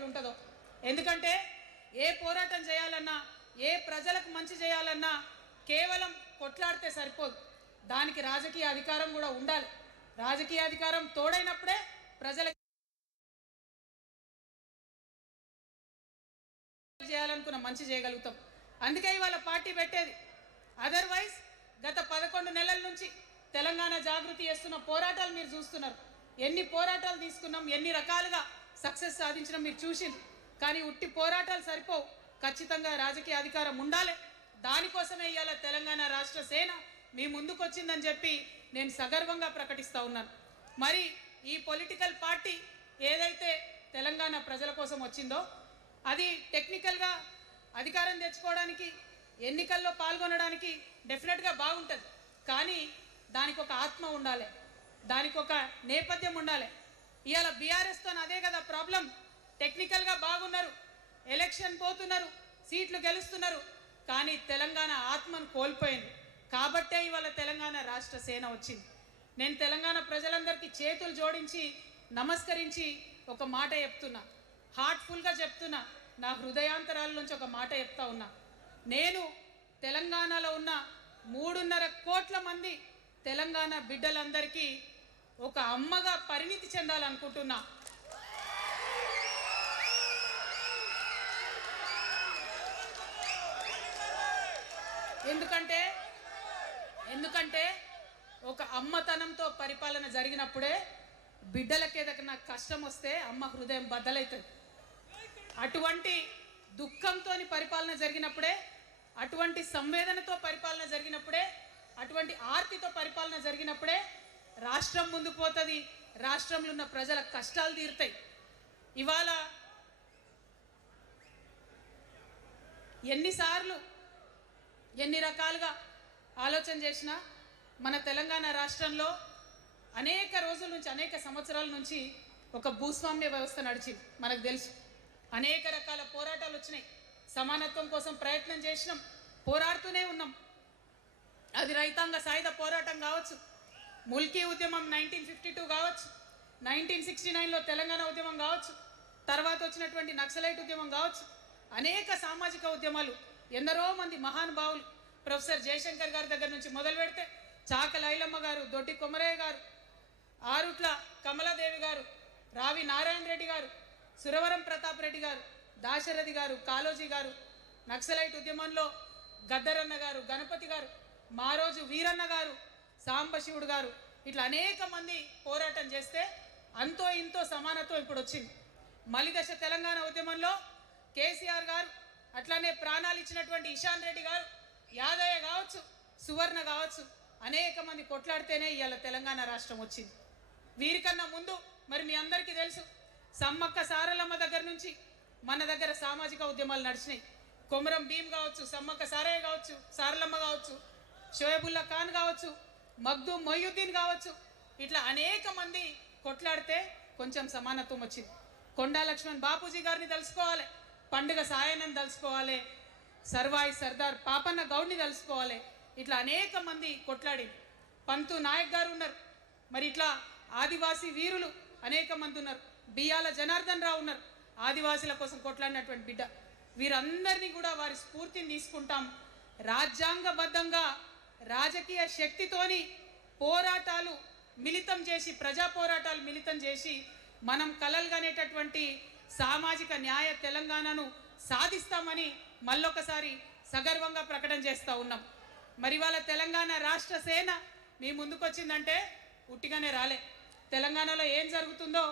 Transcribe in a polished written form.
ఎట్లుంటుందో. ఎందుకంటే ఏ పోరాటం చేయాలన్నా, ఏ ప్రజలకు మంచి చేయాలన్నా కేవలం కొట్లాడితే సరిపోదు, దానికి రాజకీయ అధికారం కూడా ఉండాలి. రాజకీయ అధికారం తోడైనప్పుడే ప్రజలకు చేయాలనుకున్న మంచి చేయగలుగుతాం. అందుకే ఇవాళ పార్టీ పెట్టేది. అదర్వైజ్ గత 11 నెలల నుంచి తెలంగాణ జాగృతి చేస్తున్న పోరాటాలు మీరు చూస్తున్నారు. ఎన్ని పోరాటాలు తీసుకున్నాం, ఎన్ని రకాలుగా సక్సెస్ సాధించడం మీరు చూసింది. కానీ ఉట్టి పోరాటాలు సరిపోవు, ఖచ్చితంగా రాజకీయ అధికారం ఉండాలి. దానికోసమే ఇవాళ తెలంగాణ రాష్ట్ర సేన మీ ముందుకు వచ్చిందని చెప్పి నేను సగర్వంగా ప్రకటిస్తూ ఉన్నాను. మరి ఈ పొలిటికల్ పార్టీ ఏదైతే తెలంగాణ ప్రజల కోసం వచ్చిందో అది టెక్నికల్గా అధికారం తెచ్చుకోవడానికి, ఎన్నికల్లో పాల్గొనడానికి డెఫినెట్గా బాగుంటుంది. కానీ దానికి ఒక ఆత్మ ఉండాలి, దానికి ఒక నేపథ్యం ఉండాలి. ఇవాళ బీఆర్ఎస్తో అదే కదా ప్రాబ్లం. టెక్నికల్గా బాగున్నారు, ఎలక్షన్ పోతున్నారు, సీట్లు గెలుస్తున్నారు, కానీ తెలంగాణ ఆత్మను కోల్పోయింది. కాబట్టే ఇవాళ తెలంగాణ రాష్ట్ర సేన వచ్చింది. నేను తెలంగాణ ప్రజలందరికీ చేతులు జోడించి నమస్కరించి ఒక మాట చెప్తున్నా, హార్ట్ఫుల్గా చెప్తున్నా, నా హృదయాంతరాల నుంచి ఒక మాట చెప్తా ఉన్నా. నేను తెలంగాణలో ఉన్న 3.5 కోట్ల మంది తెలంగాణ బిడ్డలందరికీ ఒక అమ్మగా పరిణితి చెందాలనుకుంటున్నా. ఎందుకంటే ఒక అమ్మతనంతో పరిపాలన జరిగినప్పుడే బిడ్డలకి ఏదైనా కష్టం వస్తే అమ్మ హృదయం బద్దలవుతుంది. అటువంటి దుఃఖంతో పరిపాలన జరిగినప్పుడే, అటువంటి సంవేదనతో పరిపాలన జరిగినప్పుడే, అటువంటి ఆర్తితో పరిపాలన జరిగినప్పుడే రాష్ట్రం ముందుకు పోతుంది, రాష్ట్రంలో ఉన్న ప్రజల కష్టాలు తీరుతాయి. ఇవాళ ఎన్నిసార్లు ఎన్ని రకాలుగా ఆలోచన చేసినా మన తెలంగాణ రాష్ట్రంలో అనేక రోజుల నుంచి, అనేక సంవత్సరాల నుంచి ఒక భూస్వామ్య వ్యవస్థ నడిచింది. మనకు తెలుసు, అనేక రకాల పోరాటాలు వచ్చినాయి. సమానత్వం కోసం ప్రయత్నం చేసినాం, పోరాడుతూనే ఉన్నాం. అది రైతాంగ సాయుధ పోరాటం కావచ్చు, ముల్కీ ఉద్యమం 1952 కావచ్చు, 1969లో తెలంగాణ ఉద్యమం కావచ్చు, తర్వాత వచ్చినటువంటి నక్సలైట్ ఉద్యమం కావచ్చు, అనేక సామాజిక ఉద్యమాలు, ఎందరో మంది మహానుభావులు, ప్రొఫెసర్ జయశంకర్ గారి దగ్గర నుంచి మొదలు పెడితే చాక లైలమ్మ గారు, దొడ్డి కొమరయ్య గారు, ఆరుట్ల కమలాదేవి గారు, రావి నారాయణ రెడ్డి గారు, సురవరం ప్రతాప్ రెడ్డి గారు, దాశరథి గారు, కాళోజీ గారు, నక్సలైట్ ఉద్యమంలో గద్దరన్న గారు, గణపతి గారు, మారోజు వీరన్న గారు, సాంబశివుడు గారు, ఇట్లా అనేక మంది పోరాటం చేస్తే అంతో ఇంతో సమానత్వం ఇప్పుడు వచ్చింది. మలిదశ తెలంగాణ ఉద్యమంలో కేసీఆర్ గారు, అట్లానే ప్రాణాలు ఇచ్చినటువంటి ఇషాన్ రెడ్డి గారు, యాదయ్య కావచ్చు, సువర్ణ కావచ్చు, అనేక మంది కొట్లాడితేనే ఇవాళ తెలంగాణ రాష్ట్రం వచ్చింది. వీరికన్నా ముందు మరి మీ అందరికీ తెలుసు, సమ్మక్క సారలమ్మ దగ్గర నుంచి మన దగ్గర సామాజిక ఉద్యమాలు నడిచినాయి. కొమరం భీం కావచ్చు, సమ్మక్క సారయ్య కావచ్చు, సారలమ్మ కావచ్చు, షోయబుల్లా ఖాన్ కావచ్చు, మగ్దూ మొయ్యుద్దీన్ కావచ్చు, ఇట్లా అనేక మంది కొట్లాడితే కొంచెం సమానత్వం వచ్చింది. కొండా లక్ష్మణ్ బాపూజీ గారిని తెలుసుకోవాలి, పండుగ సాయనని తెలుసుకోవాలి, సర్వాయి సర్దార్ పాపన్న గౌడ్ని తెలుసుకోవాలి. ఇట్లా అనేక మంది కొట్లాడింది. పంతు నాయక్ గారు ఉన్నారు, మరి ఇట్లా ఆదివాసీ వీరులు అనేక మంది ఉన్నారు. బియ్యాల జనార్దన్ రావు ఉన్నారు, ఆదివాసీల కోసం కొట్లాడినటువంటి బిడ్డ. వీరందరినీ కూడా వారి స్ఫూర్తిని తీసుకుంటాం. రాజ్యాంగబద్ధంగా రాజకీయ శక్తితోని పోరాటాలు మిళితం చేసి, ప్రజా పోరాటాలు మిళితం చేసి మనం కలలుగనేటటువంటి సామాజిక న్యాయ తెలంగాణను సాధిస్తామని మళ్ళొకసారి సగర్వంగా ప్రకటన చేస్తూ ఉన్నాం. మరి వాళ్ళ తెలంగాణ రాష్ట్ర సేన మీ ముందుకు వచ్చిందంటే ఉట్టిగానే రాలే. తెలంగాణలో ఏం జరుగుతుందో